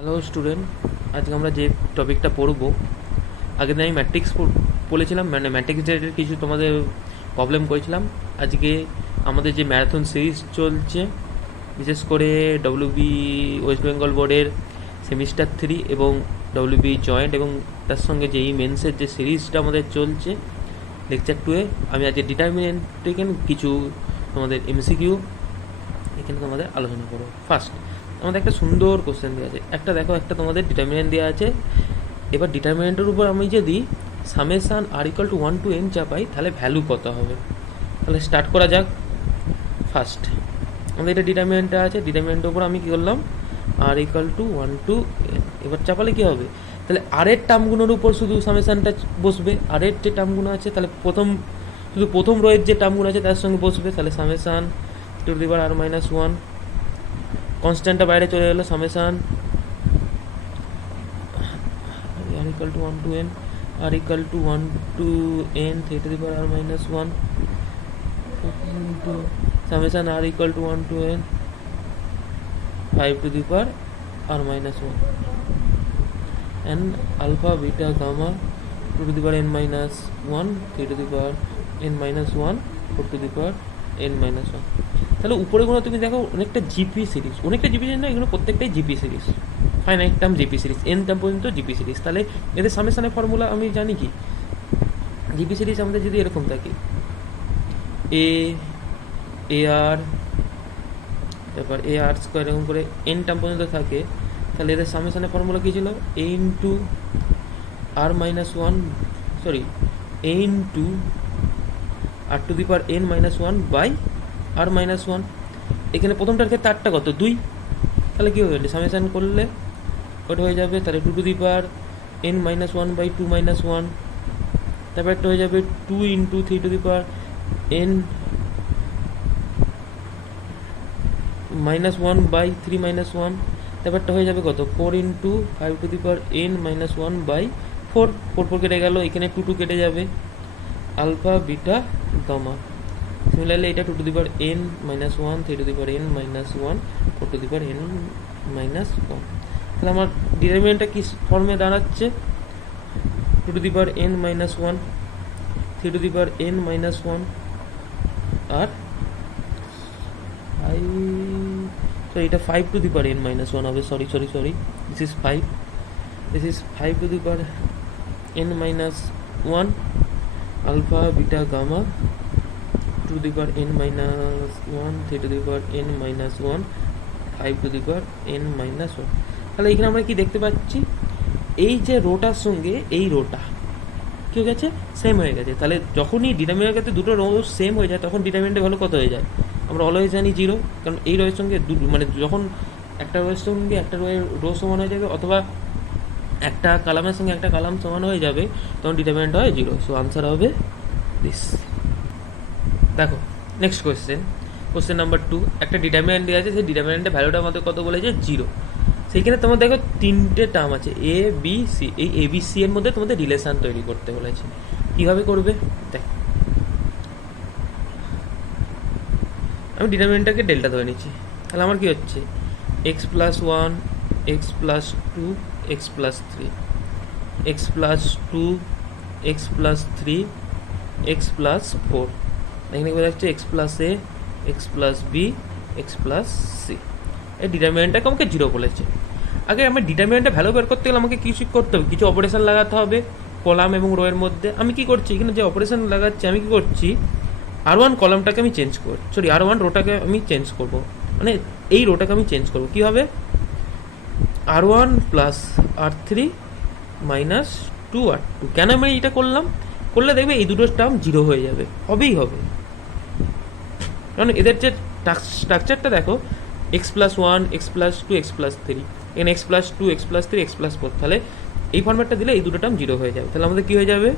Hello student, আজকে আমরা যে টপিকটা পড়ব, আগের দিন আমি ম্যাট্রিক্স বলেছিলাম, মানে ম্যাট্রিক্স রিলেটেড কিছু তোমাদের প্রবলেম করেছিলাম। আজকে আমাদের যে ম্যারাথন সিরিজ চলছে, বিশেষ করে ডব্লিউবি ওয়েস্ট বেঙ্গল বোর্ডের সেমিস্টার 3 এবং ডব্লিউবি জয়েন্ট এবং তার সঙ্গে যেই মেন্সের যে সিরিজটা আমাদের চলছে লেকচার 2-এ, আমি আজকে ডিটারমিনেন্ট থেকে কিছু তোমাদের এমসিকিউ এখানে তোমাদের আলোচনা করবো। ফার্স্ট আমাদের একটা সুন্দর কোশ্চেন দেওয়া আছে, একটা দেখো, একটা তোমাদের ডিটারমিনেন্ট দেওয়া আছে। এবার ডিটারমিনেন্টের উপর আমি যদি summation r equal to 1 to n চাপাই, তাহলে ভ্যালু কত হবে? তাহলে স্টার্ট করা যাক। ফার্স্ট আমাদের এটা ডিটারমিনেন্টটা আছে, ডিটারমিনেন্টের উপর আমি কী করলাম, আর ইকুয়াল টু 1 to n। এবার চাপালে কী হবে? তাহলে আরের টার্মগুলোর উপর শুধু সামেশানটা বসবে, আরের যে টার্মগুলো আছে তাহলে শুধু প্রথম রোয়ের যে টার্মগুলো আছে তার সঙ্গে বসবে। তাহলে summation two the power r-1, কনস্ট্যান্টটা বাইরে চলে গেলো, summation r equal to 1 to n, r equal to 1 to n 3 to the power r-1, summation r equal to 1 to n 5 to the power r-1, and alpha beta gamma 2 to the power n-1, 3 to the power n-1, 4 to the power n-1। তাহলে উপরেগুলো তুমি দেখো অনেকটা GP series, অনেকটা GP series না, এগুলো প্রত্যেকটাই GP series, finite term GP series, N term পর্যন্ত GP series. তাহলে এদের সামেশানের ফর্মুলা আমি জানি কি, জিপি সিরিজ আমাদের যদি এরকম থাকে এ আর, তারপর এ আর স্কোয়ার, এরকম করে এন টার্ম পর্যন্ত থাকে, তাহলে এদের সামেশানের ফর্মুলা কী ছিল? A into r-1, sorry, a into r to the power n-1 by r-1। এখানে প্রথমটার ক্ষেত্রে আটটা কত? 2। তাহলে কী হবে? সামেশান করলে ওটা হয়ে যাবে, তাহলে 2 to the power n-1 by 2-1। তারপর একটা হয়ে যাবে 2 into 3 to the power n-1 by 3-1। তারপরটা হয়ে যাবে কত? 4 into 5 to the power n-1 by 4। 4 কেটে গেল, এখানে 2 কেটে যাবে, আলফা বিটা গামা। সিমিলারলি এটা 2 to the power n-1, 3 to the power n-1, 4 to the power n-1। তাহলে আমার ডিটারমিনেন্টটা কি ফর্মে দাঁড়াচ্ছে? 2 to the power n-1, 3 to the power n-1, আর এটা 5 to the power n-1 হবে, sorry, this is 5 to the power n-1, alpha beta gamma 2 to the power n-1, 3 to the power n-1, 5 to the power n-1। তাহলে এখানে আমরা কি দেখতে পাচ্ছি? এই যে রোটার সঙ্গে এই রোটা কী হয়ে গেছে? সেম হয়ে গেছে। তাহলে যখনই ডিটারমিনেন্টের ক্ষেত্রে দুটো রো সেম হয়ে যায়, তখন ডিটারমিনেন্টের ভ্যালু কত হয়ে যায়? আমরা অলওয়েজ জানি 0, কারণ এই রোয়ের সঙ্গে মানে যখন একটা রোয়ের সঙ্গে একটা রো সমান হয়ে যাবে, অথবা একটা কালামের সঙ্গে একটা কালাম সমান হয়ে যাবে, তখন ডিটারমিনেন্ট হয় 0। সো আনসার হবে দিস। দেখো নেক্সট কোশ্চেন নাম্বার 2, একটা ডিটারমিনেন্ট দেওয়া আছে, সেই ডিটারমিনেন্টের ভ্যালুটা আমাদের কত বলেছে? 0। সেইখানে তোমার দেখো 3টে টার্ম আছে, এ বি সি। এই এ বি সি এর মধ্যে তোমাদের রিলেশান তৈরি করতে বলেছে। কীভাবে করবে দেখো, আমি ডিটারমিনেন্টটাকে ডেল্টা ধরে নিচ্ছি। তাহলে আমার কী হচ্ছে? x+1, x+2, x+3, x+2, x+3, x+4। এখানে বোঝা যাচ্ছে x+a, x+b, x+c। এই ডিটারমিনেন্টটাকে আমাকে 0 বলেছে। আগে আমি ডিটারমিনেন্টে ভ্যালু বের করতে গেলে আমাকে কিছু করতে হবে, কিছু অপারেশন লাগাতে হবে কলাম এবং রো এর মধ্যে। আমি কি করছি? এখানে যে অপারেশন লাগাচ্ছি, আমি কি করছি? r1 কলামটাকে আমি চেঞ্জ করছি, সরি, r1 রোটাকে আমি চেঞ্জ করব, মানে এই রোটাকে আমি চেঞ্জ করব। কী হবে? r1 plus r3 minus 2r2। কেন আমি এটা করলে দেখবে এই দুটো টার্ম 0 হয়ে যাবে, হবেই হবে। কারণ এদের যে স্ট্রাকচারটা দেখো, x+1, x+2, x+3, এখানে x+2, x+3, x+4। তাহলে এই ফর্ম্যাটটা দিলে এই দুটো টার্ম 0 হয়ে যাবে। তাহলে আমাদের কী হয়ে যাবে?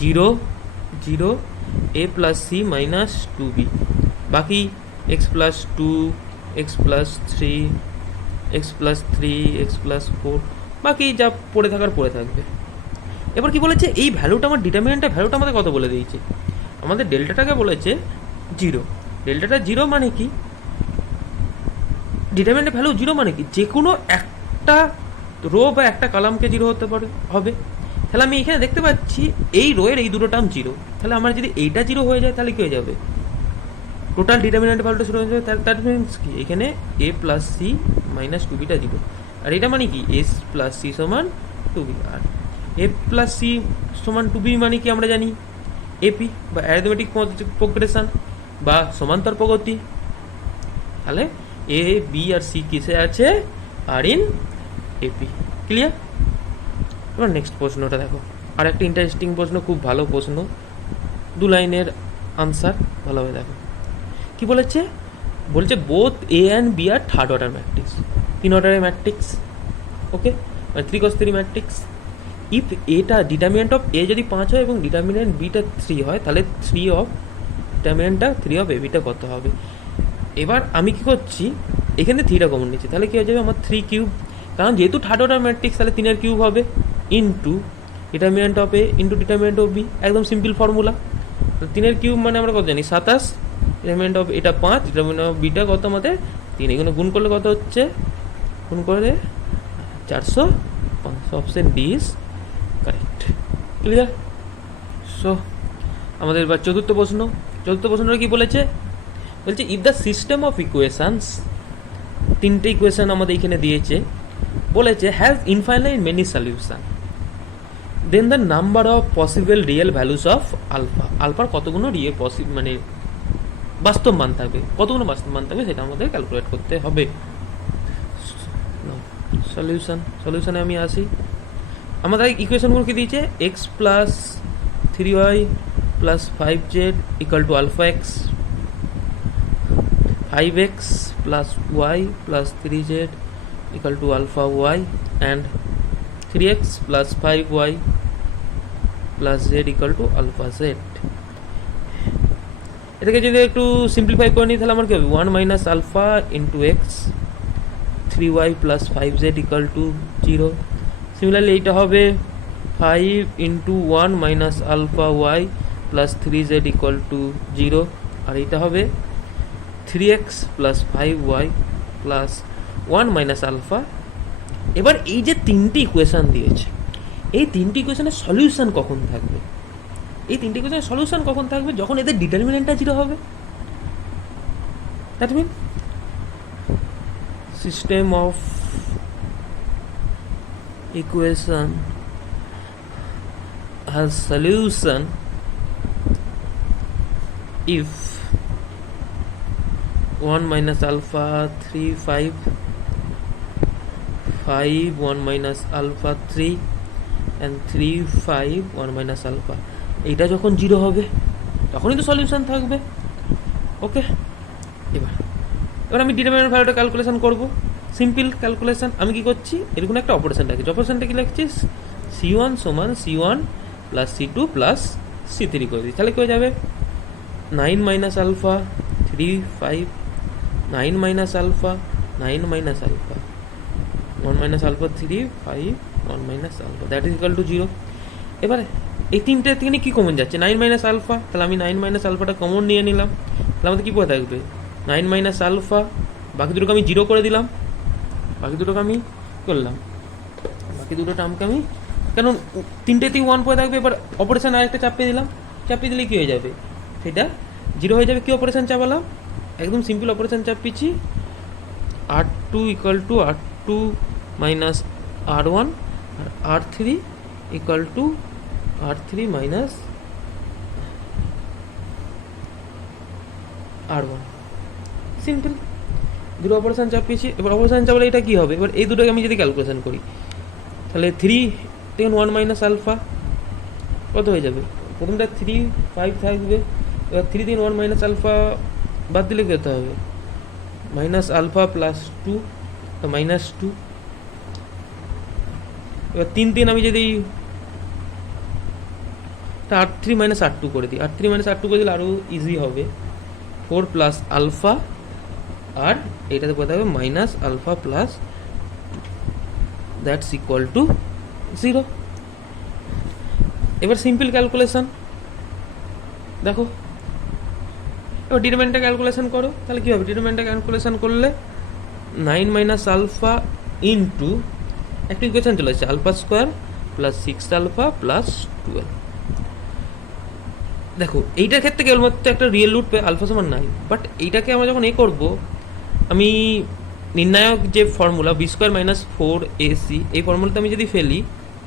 0, 0, a plus c minus 2b, বাকি x+2, x+3, x+3, x+4, বাকি যা পড়ে থাকবে। এবার কি বলেছে? এই ভ্যালুটা, আমার ডিটারমিনেন্টের ভ্যালুটা আমাদের কত বলে দিয়েছে? আমাদের ডেল্টাটাকে বলেছে 0। ডেল্টাটা 0 মানে কি? ডিটারমিনেন্টের ভ্যালু জিরো মানে কি, যে কোনো একটা রো বা একটা কলামকে জিরো হতে পারে হবে। তাহলে আমি এখানে দেখতে পাচ্ছি এই রোয়ের এই দুটো টার্ম জিরো, তাহলে আমার যদি এইটা জিরো হয়ে যায় তাহলে কী হয়ে যাবে, টোটাল ডিটারমিনেন্টের ভ্যালুটা শুরু হয়ে যাবে। দ্যাট মিনস কি, এখানে a plus c minus two beta zero, আর এটা মানে কি এস প্লাস সি সমান to b. R a plus c সমান টু বি মানে কি আমরা জানি এপি বা অ্যারিথমেটিক প্রোগ্রেশন বা সমান্তর প্রগতি। তাহলে এ বি আর সি কিসে আছে, আর ইন এপি। ক্লিয়ার? এবার নেক্সট প্রশ্নটা দেখো, আর একটা ইন্টারেস্টিং প্রশ্ন, খুব ভালো প্রশ্ন, 2 লাইনের আনসার, ভালোভাবে দেখো কি বলেছে। বলছে both A and B are third order matrix, 3 অর্ডারের ম্যাট্রিক্স। ওকে, মানে 3 cos 3 ম্যাট্রিক্স। ইফ এটা ডিটারমিনেন্ট অফ এ যদি 5 হয় এবং ডিটারমিনেন্ট বিটা 3 হয়, তাহলে ডিটারমিনেন্টটা 3 অফ এ বিটা কত হবে। এবার আমি কি করছি, এখানে 3টা কমন নিচ্ছি, তাহলে কী হয়ে যাবে আমার 3 কিউব, কারণ যেহেতু থার্ড অর্ডার ম্যাট্রিক্স তাহলে 3 কিউব হবে, into determinant of A into determinant of B, একদম সিম্পল ফর্মুলা। তো 3 কিউব মানে আমরা কত জানি 27, ডিটারমিনেন্ট অফ এটা 5, ডিটারমিনেন্ট অফ বিটা কত আমাদের 3, এগুলো গুণ করলে কত হচ্ছে, গুণ করে 405। Option D is correct. Clear? So আমাদের এবার চতুর্থ প্রশ্নটা কি বলেছে, বলছে if the system of equations, 3টে ইকুয়েশন আমাদের এখানে দিয়েছে, বলেছে have infinite many solution, then the number of possible real values of alpha, আলফার কতগুলো রিয়েল মানে বাস্তব মান থাকবে, কতগুলো বাস্তব মান থাকবে সেটা আমাদের ক্যালকুলেট করতে হবে। সলিউশনে আমি আসি, আমাদের ইকুয়েশনগুলো কি দিয়েছে, x plus 3y plus 5z equal to alpha x, 5x plus y plus 3z equal to alpha y, and 3x plus 5y plus z equal to alpha z। এটাকে যদি একটু সিম্পলিফাই করে নিই তাহলে আমার কি হবে, 1 minus alpha into x, 3y plus 5z equal to 0। Similarly এইটা হবে 5 into 1 minus alpha y plus 3z equal to 0, আর এইটা হবে 3x plus 5y plus 1 minus alpha. এবার এই যে 3টি ইকুয়েশান দিয়েছে, এই 3টি ইকুয়েশনের সলিউশন কখন থাকবে, এই 3টি ইকুয়েশনের সলিউশন কখন থাকবে, যখন এদের ডিটারমিনেন্টটা 0 হবে। That mean system of equation has solution if 1 minus alpha 3 5 5 1 minus alpha 3 and 3 5 1 minus alpha, এইটা যখন 0 হবে তখনই তো সলিউশন থাকবে। ওকে, এবার আমি ডিটারমিনেন্ট ভ্যালুটা ক্যালকুলেশন করব, সিম্পল ক্যালকুলেশন। আমি কি করছি, এরকম একটা অপারেশন রাখছি, অপারেশনটা কি লিখছি, c1 সমান c1 plus c2 plus c3 করে দিই, তাহলে কি হয়ে যাবে 9 minus alpha 3 5, 9 minus alpha 9 minus alpha 1 minus alpha 3 5 1 minus alpha, that is equal to 0। এবারে এই তিনটে থেকে কী কমন যাচ্ছে, 9 মাইনাস আলফা, তাহলে আমি 9 মাইনাস আলফাটা কমন নিয়ে নিলাম, তাহলে আমাদের কী পড়ে থাকবে 9 মাইনাস আলফা, বাকি দুটোকে আমি 0 করে দিলাম, বাকি দুটো টার্মকে আমি কেন 3টেতেই 1 পড়ে থাকবে। এবার অপারেশন আরেকটা চাপিয়ে দিলাম, চাপিয়ে দিলে কী হয়ে যাবে, সেটা 0 হয়ে যাবে। কী অপারেশন চাপালাম, একদম সিম্পল অপারেশন চাপিয়েছি, R2 equal to R2 minus R1 আর R3 equal to R3 minus R1, simple দুটো অপারেশন চাপিয়েছি। এবার অপারেশন চাপলে এটা কী হবে, এবার এই দুটোকে আমি যদি ক্যালকুলেশন করি তাহলে 3 থেকে 1 মাইনাস আলফা কত হয়ে যাবে, প্রথমটা 3 5 থাকবে, এবার 3 থেকে 1 মাইনাস আলফা বাদ দিলে কী হবে, মাইনাস আলফা প্লাস 2, মাইনাস 2। এবার 3 আমি যদি R3 মাইনাস R2 করে দিই, R3 মাইনাস R2 করে দিলে আরও ইজি হবে, 4 প্লাস আলফা, আর এটাতে পড়ে থাকবে minus alpha plus, that's equal to 0। এবার সিম্পল ক্যালকুলেশন দেখো, এবার ডিটারমিনেন্টটা ক্যালকুলেশন করো, তাহলে কী হবে, ডিটারমিনেন্টটা ক্যালকুলেশন করলে নাইন মাইনাস আলফা ইন্টু একটা ইকুয়েশন চলে আসছে alpha square plus six alpha plus 12। দেখো এইটার ক্ষেত্রে কেবলমাত্র একটা রিয়েল রুট পেয়ে আলফা সমান নাই, বাট এইটাকে আমরা যখন করবো, আমি নির্ণায়ক যে formula B square minus four A C, এই ফর্মুলাতে আমি যদি ফেলি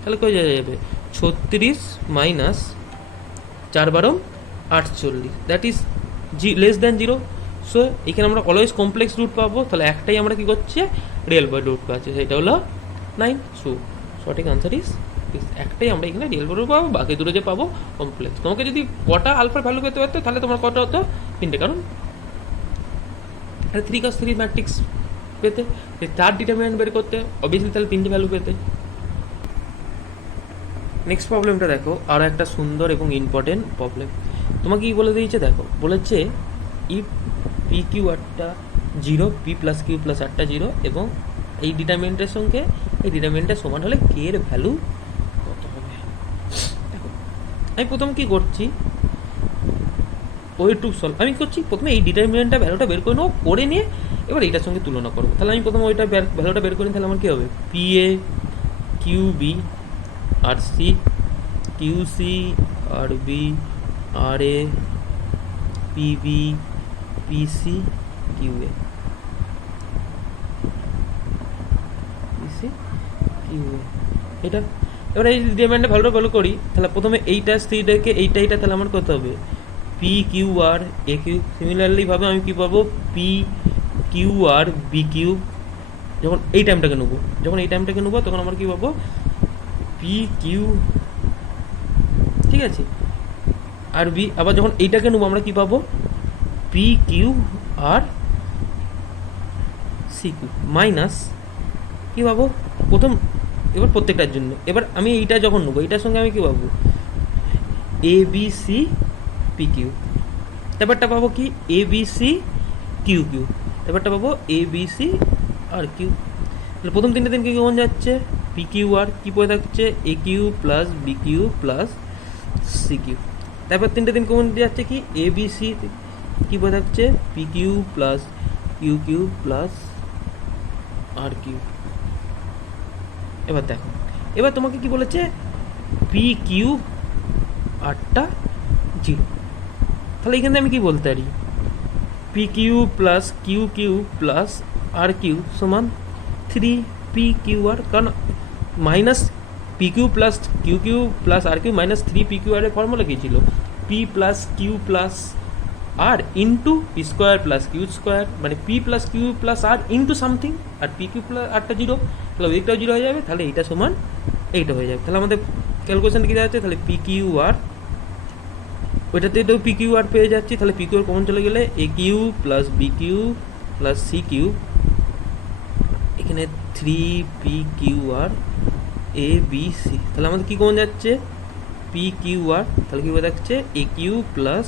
তাহলে কই যাবে 36 মাইনাস 4 × 12 = 48, that is less than 0। So এখানে আমরা অলওয়েজ কমপ্লেক্স রুট পাবো, তাহলে একটাই আমরা কী করছি রিয়েল রুট পাচ্ছি, সেটা হলো 9। সো সঠিক আনসার ইজ একটাই আমরা এখানে রিয়েল রুট পাবো, বাকি দুটো যে পাবো কমপ্লেক্স। তোমাকে যদি কটা আলফার ভ্যালু পেতে পারতো তাহলে তোমার কটা হতো 3টে, কারণ 3 × 3 ম্যাট্রিক্স পেতে, তার ডিটারমিনেন্ট বের করতে অবভিয়াসলি তাহলে 3টে ভ্যালু পেতে। নেক্সট প্রবলেমটা দেখো, আরও একটা সুন্দর এবং ইম্পর্টেন্ট প্রবলেম। তোমাকে কী বলে দিয়েছে দেখো, বলেছে ইফ পি কিউ আরটা 0, পি প্লাস কিউ প্লাস আরটা 0 এবং এই ডিটারমিনেন্টের সঙ্গে এই ডিটারমিনেন্টের সমান হলে কে এর ভ্যালু কত হবে। দেখো আমি প্রথম কী করছি, ওই টু সলভ আমি করছি, প্রথমে এই ডিটারমিনেন্টটা ভ্যালুটা বের করে নেবো, করে নিয়ে এবার এইটার সঙ্গে তুলনা করবো। তাহলে আমি প্রথমে ওইটা ভ্যালুটা বের করি, তাহলে আমার কী হবে p a q b r c, q c r b R a, p b p c q a, p c q a. এটা এবার এই ডিটারমিনেন্টে ভ্যালুটা ভ্যালু করি, তাহলে প্রথমে এইটা সিটাকে এইটা তাহলে আমার কত হবে পি কিউ আর এ কিউ। সিমিলারলি ভাবে আমি কী পাবো পি কিউ আর বি কিউ। যখন এই টাইমটাকে নেবো তখন আমার কী পাবো পি কিউ, ঠিক আছে, আর বি। আবার যখন এইটাকে নেবো আমরা কী পাবো পি কিউ আর সি কিউ মাইনাস কী পাবো প্রথম, এবার প্রত্যেকটার জন্য। এবার আমি এইটা যখন নেবো এইটার সঙ্গে আমি কী পাবো এ বি সি পি কিউ, ব্যাপারটা পাবো কি এ বি সি কিউ কিউ, ব্যাপারটা পাবো এ বি সি আর কিউ। তাহলে প্রথম তিনটে দিন কি কেমন যাচ্ছে পি কিউ আর কী পড়ে থাকছে a q plus b q plus c q. তারপর তিনটে দিন কেমন যাচ্ছে কি এ বি সি কী পড়ে থাকছে P Q plus Q Q plus আর কিউ। এবার দেখো, এবার তোমাকে কি বলেছে পি কিউ আরটা 0, তাহলে এখানে আমি কি বলতে পারি p Q plus Q Q plus আর কিউ সমান 3 পি কিউ আর, কারণ minus p Q plus Q Q plus আর q minus 3 p q r এর ফর্মুলা কী ছিল p plus q plus r into p square plus q square, মানে p plus q plus r into something, আর p Q plus আরটা 0, তাহলে ওইটাও 0 হয়ে যাবে, তাহলে এইটা সমান এইটা হয়ে যাবে। তাহলে আমাদের ক্যালকুলেশন কী যাচ্ছে তাহলে পি কিউ আর, ওইটাতে তো পি কিউ আর পেয়ে যাচ্ছি, তাহলে পি কিউ আর কমন চলে গেলে a q plus b q plus c q, এখানে 3 p q r a b c, তাহলে আমাদের কী কমন যাচ্ছে পি কিউ আর, তাহলে কী বোঝা যাচ্ছে a q plus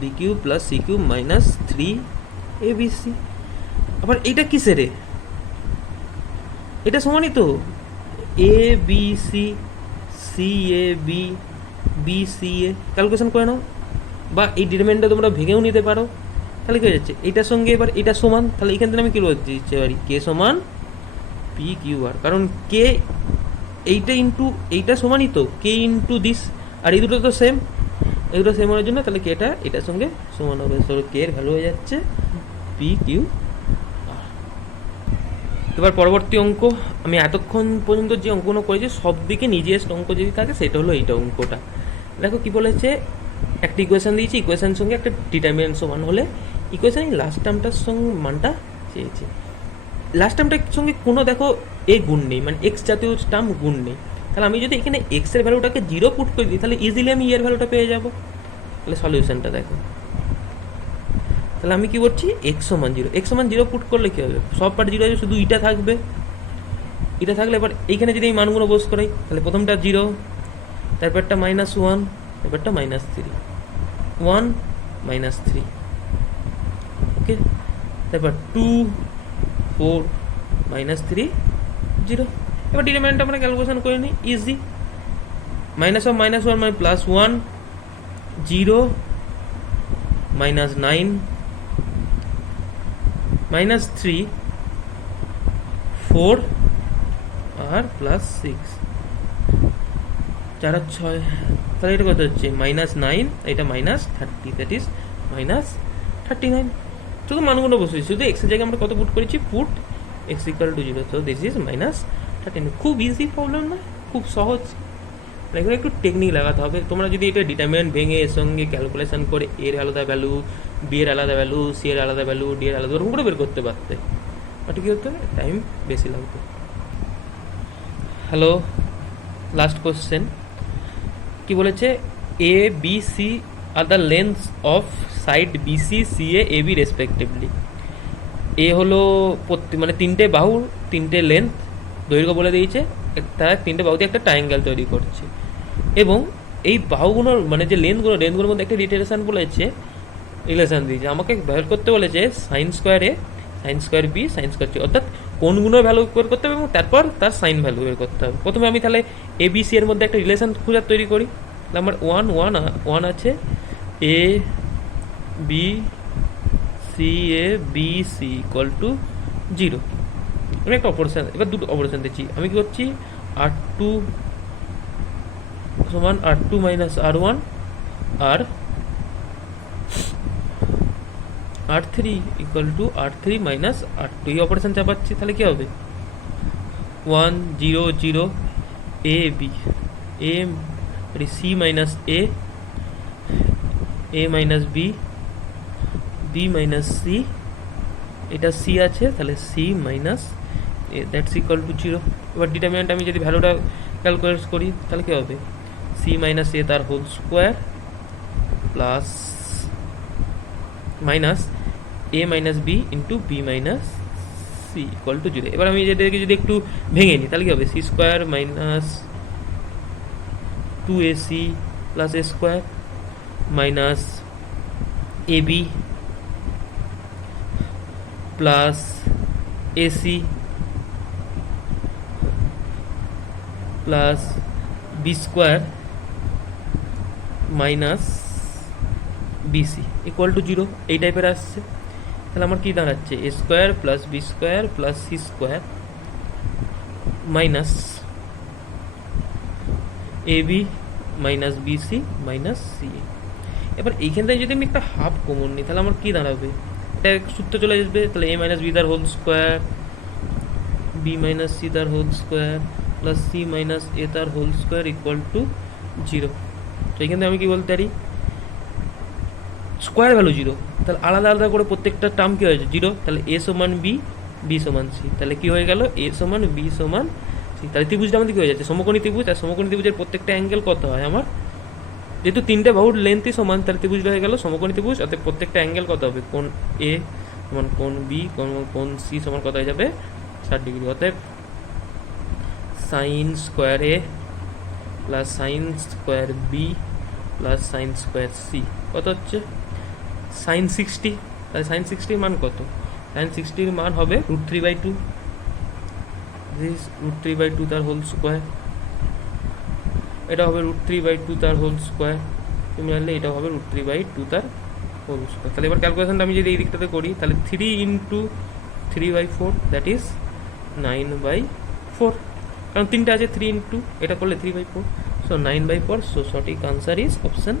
b q plus c q minus 3 a b c. আবার এইটা কিসের এটা সমানই তো a b c, c a b, b c a, calculation করে নাও, বা এই ডিটারমিনেন্টটা তোমরা ভেঙেও নিতে পারো। তাহলে কী হয়ে যাচ্ছে এইটার সঙ্গে এবার এটা সমান, তাহলে এখান থেকে আমি কী বলতে দিচ্ছি পারি কে সমান পি কিউ আর, কারণ কে এইটা ইন্টু এইটা সমানই তো কে ইন্টু দিস, আর এই দুটো তো সেম, এই দুটো সেম হওয়ার জন্য তাহলে কেটা এটার সঙ্গে সমান হবে। সো কে এর ভ্যালু হয়ে যাচ্ছে পি কিউ আর। এবার পরবর্তী অঙ্ক, আমি এতক্ষণ পর্যন্ত যে অঙ্কগুলো করেছি সব দিকে নিজেস্ট অঙ্ক যদি থাকে সেটা হলো এইটা অঙ্কটা। দেখো কী বলেছে একটা ইকুয়েশান দিয়েছি, ইকুয়েশানের সঙ্গে একটা ডিটারমিনেন্ট সমান হলে ইকুয়েশান লাস্ট টার্মটার সঙ্গে মানটা চেয়েছে। লাস্ট টার্মটার সঙ্গে কোনো দেখো এ গুণ নেই, মানে এক্স জাতীয় টার্ম গুণ নেই, তাহলে আমি যদি এখানে এক্সের ভ্যালুটাকে 0 পুট করে দিই তাহলে ইজিলি আমি এর ভ্যালুটা পেয়ে যাবো। তাহলে সলিউশনটা দেখো, তাহলে আমি কী করছি এক্স সমান 0, এক্স সমান 0 পুট করলে কী হবে সব পার্ট 0 আছে, শুধু ইটা থাকবে, এটা থাকলে এবার এইখানে যদি এই মানগুলো বোস করাই তাহলে প্রথমটা 0, তারপরটা -1, তারপরটা -3, 1 -3, ওকে, তারপর 2 4 -3 0। এবার ডিটারমিনেন্ট আমরা ক্যালকুলেশন করে নিই, ইজি, -1 মানে +1, 0 -9 -3 4 আর প্লাস 6, 4 আর 6, তাহলে এটা কত হচ্ছে -9, এটা -30, দ্যাট ইজ -39। শুধু মানগুলো বসেছি, শুধু এক্সের জায়গায় আমরা কত পুট করেছি, পুট x ইকুয়াল টু 0, তো দিস ইজ -39। খুব ইজি প্রবলেম না, খুব সহজ। এখানে একটু টেকনিক লাগাতে হবে। তোমরা যদি এটা ডিটারমিনেন্ট ভেঙে এর সঙ্গে ক্যালকুলেশন করে এর আলাদা ভ্যালু, বি এর আলাদা ভ্যালু, সি এর আলাদা ভ্যালু, ডি এর আলাদা, ওরকম করে বের করতে পারতে, বাট কী হতো, টাইম বেশি লাগতো। হ্যালো, লাস্ট কোশ্চেন কি বলেছে, a b c are the length of side b c c a b respectively. A হলো মানে তিনটে বাহু, তিনটে লেন্থ, দৈর্ঘ্য বলে দিয়েছে, তারা তিনটে বাহুতে একটা ট্রায়াঙ্গেল তৈরি করছে, এবং এই বাহুগুলোর মানে যে লেন্থগুলোর মধ্যে একটা রিলেশন দিয়েছে, আমাকে বের করতে বলেছে sine square a, sine square b, sine square c, অর্থাৎ কোনগুলোর ভ্যালু বের করতে হবে এবং তারপর তার সাইন ভ্যালু বের করতে হবে। প্রথমে আমি তাহলে এ বি সি এর মধ্যে একটা রিলেশন খোঁজার তৈরি করি। নাম্বার ওয়ান আছে a b c a b c equal to 0। আমি একটা অপারেশন, এবার দুটো অপারেশন দিচ্ছি। আমি কি করছি, R2 সমান R2 মাইনাস R1 আর R3 ইকুয়াল টু R3 মাইনাস R2, এই অপারেশন চাপাচ্ছি, তাহলে কি হবে 1 0 0 a b, a c minus A minus b, b minus c, এটা সি আছে, তাহলে c minus a, that's equal to 0। এবার ডিটারমিনেন্ট আমি যদি ভ্যালুটা ক্যালকুলেট করি, তাহলে কী হবে, সি মাইনাস এ তার whole square plus minus A minus B into B minus C equal to 0। এবার আমি এদেরকে যদি একটু ভেঙে নিই, তাহলে কী হবে, c square minus 2ac plus a square minus a b plus a c plus b square minus b c equal to 0, এই টাইপের আসছে। তাহলে আমার কী দাঁড়াচ্ছে, a square plus b square plus c square minus a b minus b c minus c. এবার এইখান থেকে যদি আমি একটা হাফ কমন নিই, তাহলে আমার কী দাঁড়াবে, এটা সূত্র চলে আসবে, তাহলে এ মাইনাস বি তার whole square, b minus c তার whole square plus c minus এ তার হোল স্কোয়ার ইকুয়াল টু 0। তো এইখান থেকে আমি কী বলতে পারি, স্কোয়ার ভ্যালু 0, তাহলে আলাদা আলাদা করে প্রত্যেকটা টার্ম কী হয়েছে 0, তাহলে এ সমান বি, বি সমান সি, তাহলে কী হয়ে গেল, এ সমান বি সমান সি। তাহলে ত্রিভুজটা আমাদের কী হয়ে যাচ্ছে, সমকোণী ত্রিভুজ, আর সমকোণী ত্রিভুজের প্রত্যেকটা অ্যাঙ্গেল কত হয় আমার, যেহেতু তিনটে বাহুর লেন্থই সমান, তাহলে ত্রিভুজটা হয়ে গেল সমকোণী ত্রিভুজ, অর্থাৎ প্রত্যেকটা অ্যাঙ্গেল কত হবে, কোণ এ সমান কোণ বি, কোণ সি সমান কত হয়ে যাবে 60 ডিগ্রি। অর্থাৎ sine square a plus sine square b plus sine square c কত হচ্ছে সাইন 60। তাহলে সাইন 60 মান কত, সাইন 60 মান হবে √3/2, দিস √3/2 তার হোল স্কোয়ার, এটা হবে √3/2 তার হোল স্কোয়ার, তুমি জানলে এটা হবে √3/2 তার হোল স্কোয়ার। তাহলে এবার ক্যালকুলেশনটা আমি যদি এই দিকটাতে করি, তাহলে 3 ইন্টু 3/4 দ্যাট ইজ 9/4, কারণ তিনটে আছে, 3 ইন্টু এটা করলে 3/4, সো 9/4। সো সঠিক আনসার ইজ অপশান